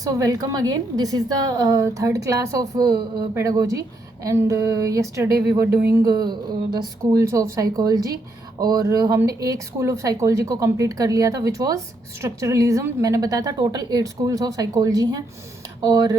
So welcome again. This is the third class of pedagogy, and yesterday we were doing the schools of psychology. और हमने एक school of psychology को complete कर लिया था which was structuralism. मैंने बताया था टोटल 8 स्कूल्स ऑफ साइकोलॉजी हैं और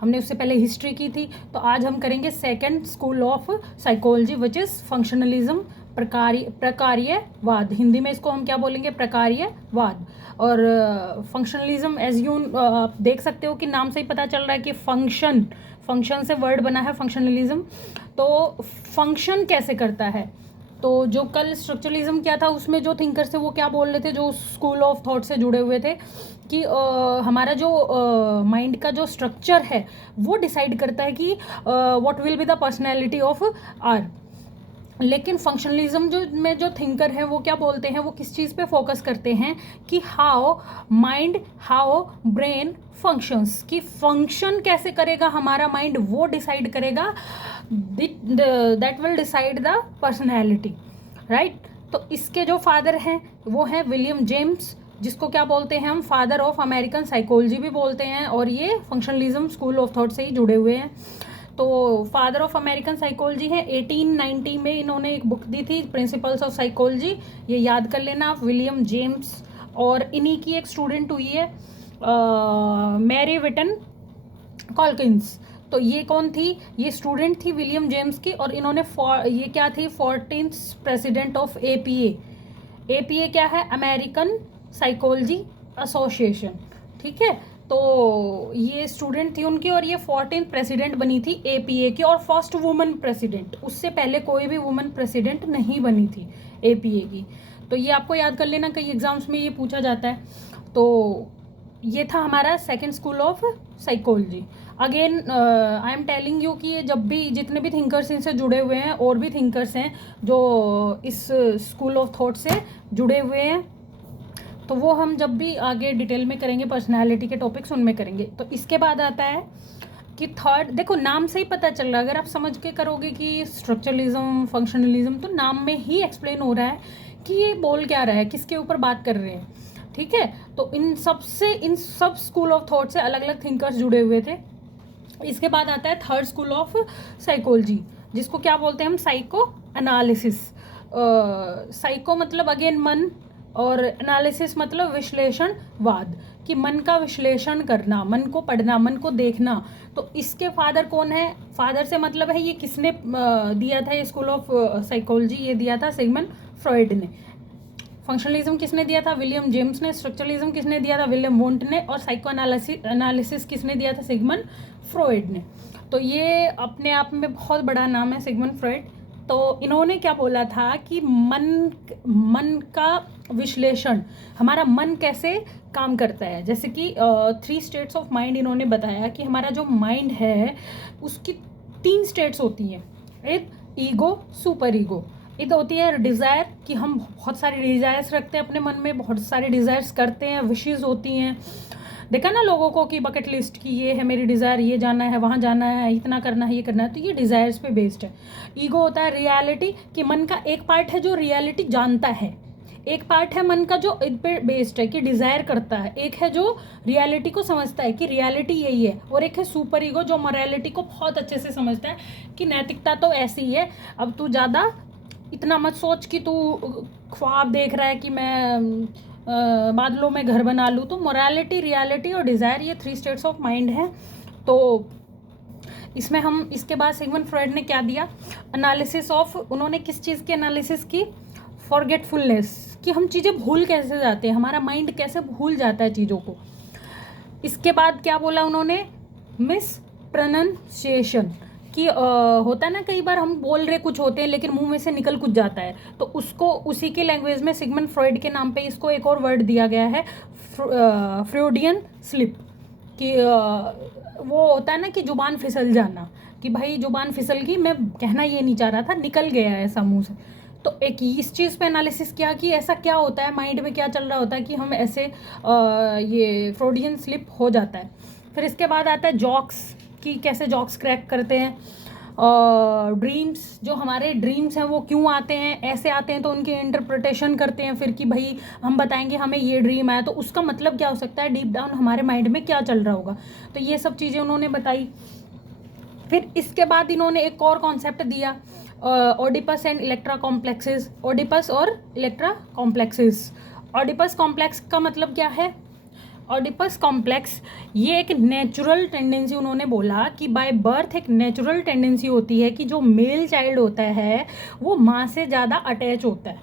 हमने उससे पहले हिस्ट्री की थी. तो आज हम करेंगे second school of psychology which is functionalism, प्रकार्यवाद. हिंदी में इसको हम क्या बोलेंगे? प्रकार्यवाद. और फंक्शनलिज्म एज यू देख सकते हो कि नाम से ही पता चल रहा है कि फंक्शन से वर्ड बना है फंक्शनलिज्म. तो फंक्शन कैसे करता है? तो जो कल स्ट्रक्चरलिज्म क्या था उसमें जो थिंकर्स थे वो क्या बोल रहे थे, जो स्कूल ऑफ थॉट से जुड़े हुए थे, कि हमारा जो माइंड का जो स्ट्रक्चर है वो डिसाइड करता है कि what will be the personality of R. लेकिन फंक्शनलिज्म जो थिंकर है वो क्या बोलते हैं, वो किस चीज़ पे फोकस करते हैं कि हाउ ब्रेन फंक्शंस, कि फंक्शन कैसे करेगा हमारा माइंड वो डिसाइड करेगा, that will decide the personality, right. तो इसके जो फादर हैं वो हैं विलियम जेम्स, जिसको क्या बोलते हैं हम? फादर ऑफ अमेरिकन साइकोलॉजी भी बोलते हैं, और ये फंक्शनलिज्म स्कूल ऑफ थॉट से ही जुड़े हुए हैं. तो फादर ऑफ अमेरिकन साइकोलॉजी है. 1890 में इन्होंने एक बुक दी थी, प्रिंसिपल्स ऑफ साइकोलॉजी. ये याद कर लेना आप, विलियम जेम्स. और इन्हीं की एक स्टूडेंट हुई है मैरी विटन कॉल्किंस. तो ये कौन थी? ये स्टूडेंट थी विलियम जेम्स की, और इन्होंने ये क्या थी? 14th president of APA. APA क्या है? अमेरिकन साइकोलॉजी एसोसिएशन, ठीक है. तो ये स्टूडेंट थी उनकी, और ये 14th प्रेसिडेंट बनी थी एपीए की, और फर्स्ट वुमन प्रेसिडेंट. उससे पहले कोई भी वुमन प्रेसिडेंट नहीं बनी थी एपीए की. तो ये आपको याद कर लेना, कई एग्जाम्स में ये पूछा जाता है. तो ये था हमारा second school of psychology. Again I am telling you कि ये जब भी जितने भी थिंकर्स इनसे जुड़े हुए हैं, और भी थिंकर्स हैं जो इस स्कूल ऑफ थॉट से जुड़े हुए हैं, तो वो हम जब भी आगे डिटेल में करेंगे पर्सनालिटी के टॉपिक्स उनमें करेंगे. तो इसके बाद आता है कि थर्ड, देखो नाम से ही पता चल रहा है, अगर आप समझ के करोगे कि स्ट्रक्चरलिज्म फंक्शनलिज्म, तो नाम में ही एक्सप्लेन हो रहा है कि ये बोल क्या रहा है, किसके ऊपर बात कर रहे हैं, ठीक है. तो इन सब स्कूल ऑफ थॉट से अलग अलग थिंकर्स जुड़े हुए थे. इसके बाद आता है थर्ड स्कूल ऑफ साइकोलॉजी, जिसको क्या बोलते हैं हम? Psycho analysis. साइको मतलब अगेन मन, और एनालिसिस मतलब विश्लेषणवाद, कि मन का विश्लेषण करना, मन को पढ़ना, मन को देखना. तो इसके फादर कौन है? फादर से मतलब है ये किसने दिया था ये स्कूल ऑफ साइकोलॉजी? ये दिया था सिगमंड फ्रॉइड ने. फंक्शनलिज्म किसने दिया था? विलियम जेम्स ने. स्ट्रक्चरलिज्म किसने दिया था? विलियम वोंट ने. और साइको एनालिसिस किसने दिया था? सिगमंड फ्रॉइड ने. तो ये अपने आप में बहुत बड़ा नाम है सिगमंड फ्रॉइड. तो इन्होंने क्या बोला था कि मन का विश्लेषण, हमारा मन कैसे काम करता है. जैसे कि 3 स्टेट्स ऑफ माइंड इन्होंने बताया कि हमारा जो माइंड है उसकी 3 स्टेट्स होती हैं. एक ईगो, सुपर ईगो. एक होती है डिज़ायर, कि हम बहुत सारे डिज़ायर्स रखते हैं अपने मन में, बहुत सारे डिज़ायर्स करते हैं, विशेज़ होती हैं. देखा ना लोगों को कि बकेट लिस्ट की ये है मेरी डिज़ायर, ये जाना है, वहाँ जाना है, इतना करना है, ये करना है. तो ये डिज़ायर्स पे बेस्ड है. ईगो होता है रियलिटी, कि मन का एक पार्ट है जो रियलिटी जानता है, एक पार्ट है मन का जो इन पे बेस्ड है कि डिज़ायर करता है, एक है जो रियलिटी को समझता है कि रियलिटी यही है, और एक है सुपर ईगो जो मोरालिटी को बहुत अच्छे से समझता है कि नैतिकता तो ऐसी ही है, अब तू ज़्यादा इतना मत सोच कि तू ख्वाब देख रहा है कि मैं बादलों में घर बना लूँ. तो मोरालिटी, रियलिटी और डिज़ायर, ये 3 स्टेट्स ऑफ माइंड हैं. तो इसमें हम, इसके बाद सिगमंड फ्रॉइड ने क्या दिया? एनालिसिस ऑफ, उन्होंने किस चीज़ की एनालिसिस की? फॉरगेटफुलनेस, कि हम चीज़ें भूल कैसे जाते हैं, हमारा माइंड कैसे भूल जाता है चीज़ों को. इसके बाद क्या बोला उन्होंने? मिस प्रोनाउंसिएशन, कि होता है ना कई बार हम बोल रहे कुछ होते हैं लेकिन मुंह में से निकल कुछ जाता है, तो उसको उसी के लैंग्वेज में सिगमंड फ्रॉइड के नाम पे इसको एक और वर्ड दिया गया है, फ्रॉइडियन स्लिप. कि वो होता है ना कि जुबान फिसल जाना, कि भाई जुबान फिसल गई, मैं कहना ये नहीं चाह रहा था, निकल गया है ऐसा मुंह से. तो एक इस चीज़ पे एनालिसिस किया कि ऐसा क्या होता है, माइंड में क्या चल रहा होता है कि हम ऐसे ये फ्रॉइडियन स्लिप हो जाता है. फिर इसके बाद आता है जॉक्स, कि कैसे जॉक्स क्रैक करते हैं. ड्रीम्स, जो हमारे ड्रीम्स हैं वो क्यों आते हैं, ऐसे आते हैं तो उनकी इंटरप्रिटेशन करते हैं फिर कि भाई हम बताएंगे हमें ये ड्रीम आया तो उसका मतलब क्या हो सकता है, डीप डाउन हमारे माइंड में क्या चल रहा होगा। तो ये सब चीज़ें उन्होंने बताई। फिर इसके बाद इन्होंने एक और कॉन्सेप्ट दिया, Oedipus and Electra complexes, Oedipus और इलेक्ट्रा कॉम्प्लेक्सेस। ओडिपस कॉम्प्लेक्स का मतलब क्या है, ओडिपस कॉम्प्लेक्स ये एक नेचुरल टेंडेंसी, उन्होंने बोला कि बाय बर्थ एक नेचुरल टेंडेंसी होती है कि जो मेल चाइल्ड होता है वो माँ से ज़्यादा अटैच होता है।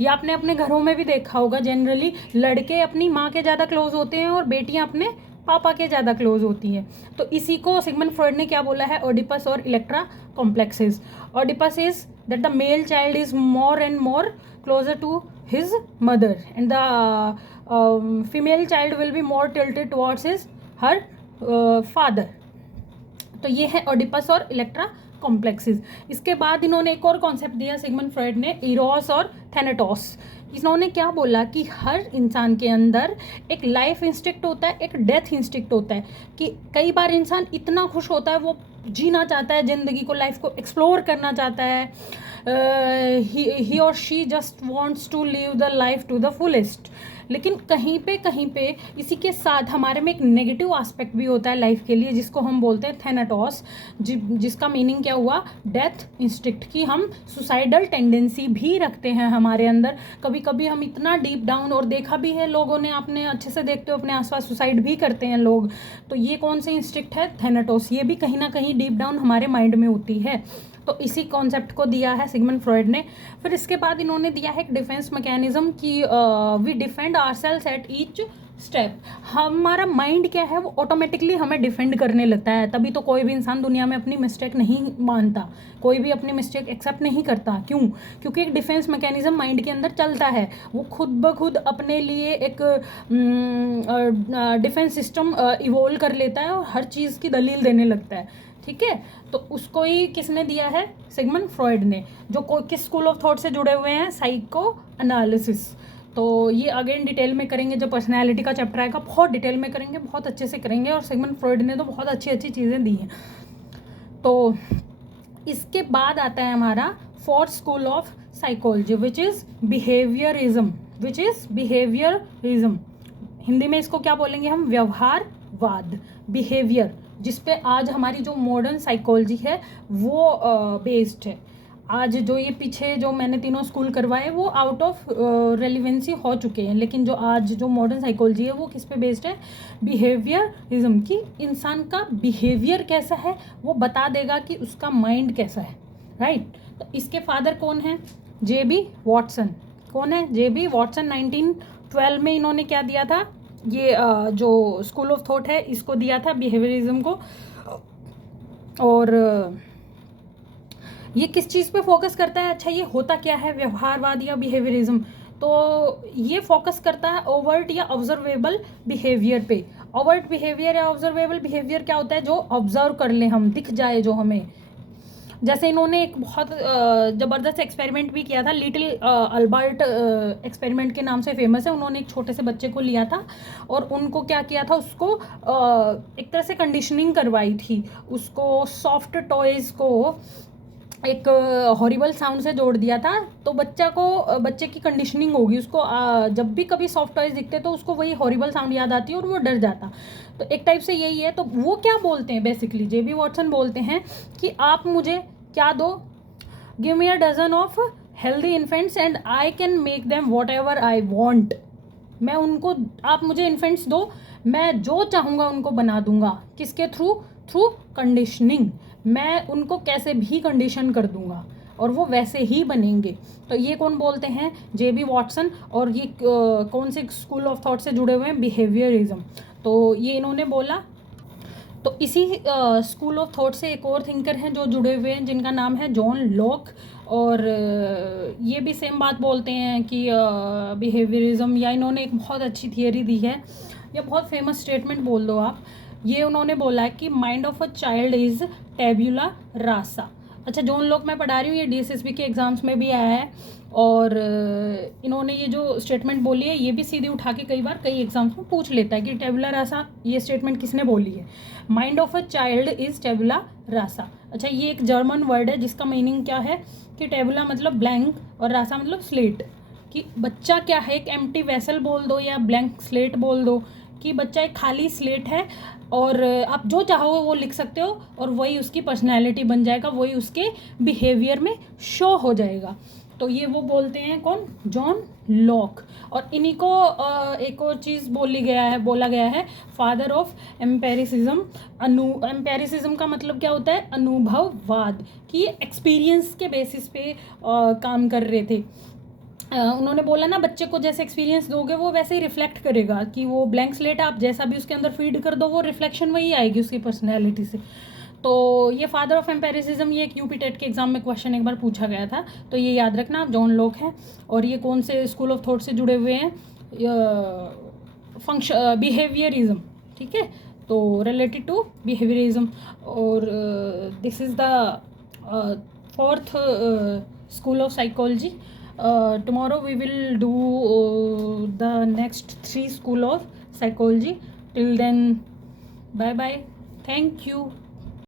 ये आपने अपने घरों में भी देखा होगा, जनरली लड़के अपनी माँ के ज़्यादा क्लोज होते हैं और बेटियाँ अपने पापा के ज़्यादा क्लोज होती हैं। तो इसी को सिगमंड फ्रॉइड ने क्या बोला है, ओडिपस और Electra complexes. Oedipus is that the male child is more and more closer to his mother and the female child will be more tilted towards her father। तो ये है ओडिपस और Electra complexes. इसके बाद इन्होंने एक और कॉन्सेप्ट दिया सिगमंड फ्रॉइड ने, इरोस और थैनेटोस। इन्होंने क्या बोला कि हर इंसान के अंदर एक लाइफ इंस्टिक्ट होता है, एक डेथ इंस्टिक्ट होता है। कि कई बार इंसान इतना खुश होता है, वो जीना चाहता है ज़िंदगी को, लाइफ को एक्सप्लोर करना चाहता है, ही और she just wants to live the life to the fullest. लेकिन कहीं पे इसी के साथ हमारे में एक नेगेटिव एस्पेक्ट भी होता है लाइफ के लिए, जिसको हम बोलते हैं थैनाटोस, जिसका मीनिंग क्या हुआ, डेथ इंस्टिक्ट। की हम सुसाइडल टेंडेंसी भी रखते हैं हमारे अंदर, कभी कभी हम इतना डीप डाउन, और देखा भी है लोगों ने, आपने अच्छे से देखते हो अपने आसपास सुसाइड भी करते हैं लोग। तो ये कौन सी इंस्टिक्ट है, थैनाटोस, ये भी कहीं ना कहीं डीप डाउन हमारे माइंड में होती है। तो इसी कॉन्सेप्ट को दिया है सिगमंड फ्रॉइड ने। फिर इसके बाद इन्होंने दिया है एक डिफेंस मैकेनिज्म कि we defend ourselves at each step. हमारा माइंड क्या है, वो ऑटोमेटिकली हमें डिफेंड करने लगता है। तभी तो कोई भी इंसान दुनिया में अपनी मिस्टेक नहीं मानता, कोई भी अपनी मिस्टेक एक्सेप्ट नहीं करता। क्यों? क्योंकि एक डिफेंस मैकेनिज्म माइंड के अंदर चलता है, वो खुद ब खुद अपने लिए एक डिफेंस सिस्टम इवोल्व कर लेता है और हर चीज़ की दलील देने लगता है। ठीक है, तो उसको ही किसने दिया है, सिगमंड फ्रॉइड ने, जो किस स्कूल ऑफ थॉट से जुड़े हुए हैं, साइको एनालिसिस। तो ये अगेन डिटेल में करेंगे, जब पर्सनैलिटी का चैप्टर आएगा बहुत डिटेल में करेंगे, बहुत अच्छे से करेंगे। और सिगमंड फ्रॉइड ने तो बहुत अच्छी अच्छी चीज़ें दी हैं। तो इसके बाद आता है हमारा fourth school of psychology which is behaviourism, Hindi में इसको क्या बोलेंगे हम, व्यवहारवाद, बिहेवियर, जिस पे आज हमारी जो मॉडर्न साइकोलॉजी है वो बेस्ड है। आज जो ये पीछे जो मैंने तीनों स्कूल करवाए वो आउट ऑफ रेलिवेंसी हो चुके हैं, लेकिन जो आज जो मॉडर्न साइकोलॉजी है वो किस पे बेस्ड है, बिहेवियरिज्म, की इंसान का बिहेवियर कैसा है वो बता देगा कि उसका माइंड कैसा है, राइट। तो इसके फादर कौन है, जे.बी. वॉटसन। कौन है, जे.बी. वॉटसन। 1912 में इन्होंने क्या दिया था, ये जो स्कूल ऑफ थॉट है इसको दिया था, बिहेवियरिज्म को। और ये किस चीज़ पे फोकस करता है, अच्छा ये होता क्या है व्यवहारवाद या बिहेवियरिज्म, तो ये फोकस करता है ओवर्ट या ऑब्जर्वेबल बिहेवियर पे। ओवर्ट बिहेवियर या ऑब्जर्वेबल बिहेवियर क्या होता है, जो ऑब्जर्व कर ले हम, दिख जाए जो हमें। जैसे इन्होंने एक बहुत ज़बरदस्त एक्सपेरिमेंट भी किया था, लिटिल अल्बर्ट एक्सपेरिमेंट के नाम से फेमस है। उन्होंने एक छोटे से बच्चे को लिया था और उनको क्या किया था, उसको एक तरह से कंडीशनिंग करवाई थी। उसको सॉफ्ट टॉयज़ को एक हॉरिबल साउंड से जोड़ दिया था, तो बच्चे की कंडीशनिंग होगी, उसको जब भी कभी सॉफ्ट टॉयज दिखते तो उसको वही हॉरिबल साउंड याद आती है और वो डर जाता। तो एक टाइप से यही है। तो वो क्या बोलते हैं बेसिकली, जे.बी. वॉटसन बोलते हैं कि आप मुझे क्या दो, give me a dozen of healthy infants and I can make them whatever I want. मैं उनको, आप मुझे इन्फेंट्स दो, मैं जो चाहूँगा उनको बना दूंगा। किसके थ्रू कंडीशनिंग। मैं उनको कैसे भी कंडीशन कर दूंगा और वो वैसे ही बनेंगे। तो ये कौन बोलते हैं, जे.बी. वॉटसन। और ये कौन से स्कूल ऑफ थॉट से जुड़े हुए हैं, बिहेवियरिज्म। तो ये इन्होंने बोला। तो इसी स्कूल ऑफ थॉट से एक और थिंकर हैं जो जुड़े हुए हैं, जिनका नाम है जॉन लॉक। और ये भी सेम बात बोलते हैं कि बिहेवियरिज्म, या इन्होंने एक बहुत अच्छी थियरी दी है, या बहुत फेमस स्टेटमेंट बोल दो आप। ये उन्होंने बोला है कि mind of a child is tabula rasa. अच्छा, जॉन लॉक मैं पढ़ा रही हूँ, ये DSSB के एग्जाम्स में भी आया है। और इन्होंने ये जो स्टेटमेंट बोली है ये भी सीधी उठा के कई बार कई एग्जाम्स में पूछ लेता है कि टेबुला रासा ये स्टेटमेंट किसने बोली है। Mind of a child is tabula rasa. अच्छा, ये एक जर्मन वर्ड है जिसका मीनिंग क्या है कि टेबुला मतलब ब्लैंक और रासा मतलब स्लेट, कि बच्चा क्या है, एक एम्प्टी वेसल बोल दो या ब्लैंक स्लेट बोल दो, कि बच्चा एक खाली स्लेट है और आप जो चाहो वो लिख सकते हो और वही उसकी पर्सनैलिटी बन जाएगा, वही उसके बिहेवियर में शो हो जाएगा। तो ये वो बोलते हैं कौन, जॉन लॉक। और इन्हीं को एक और चीज़ बोला गया है फादर ऑफ एम्पेरिसिज्म। एम्पेरिसिज्म का मतलब क्या होता है, अनुभववाद, कि एक्सपीरियंस के बेसिस पे काम कर रहे थे। उन्होंने बोला ना, बच्चे को जैसे एक्सपीरियंस दोगे वो वैसे ही रिफ्लेक्ट करेगा, कि वो ब्लैंक स्लेट आप जैसा भी उसके अंदर फीड कर दो वो रिफ्लेक्शन वही आएगी उसकी पर्सनैलिटी से। तो ये फादर ऑफ एम्पेरिसिज्म, ये एक यूपी टेट के एग्जाम में क्वेश्चन एक बार पूछा गया था, तो ये याद रखना आप, जॉन लॉक है। और ये कौन से स्कूल ऑफ थॉट से जुड़े हुए हैं, बिहेवियरिज्म, ठीक है, तो रिलेटेड टू बिहेवियरिज्म। और this is the fourth school of psychology. Tomorrow we will do the next 3 school of psychology. Till then, bye bye, thank you.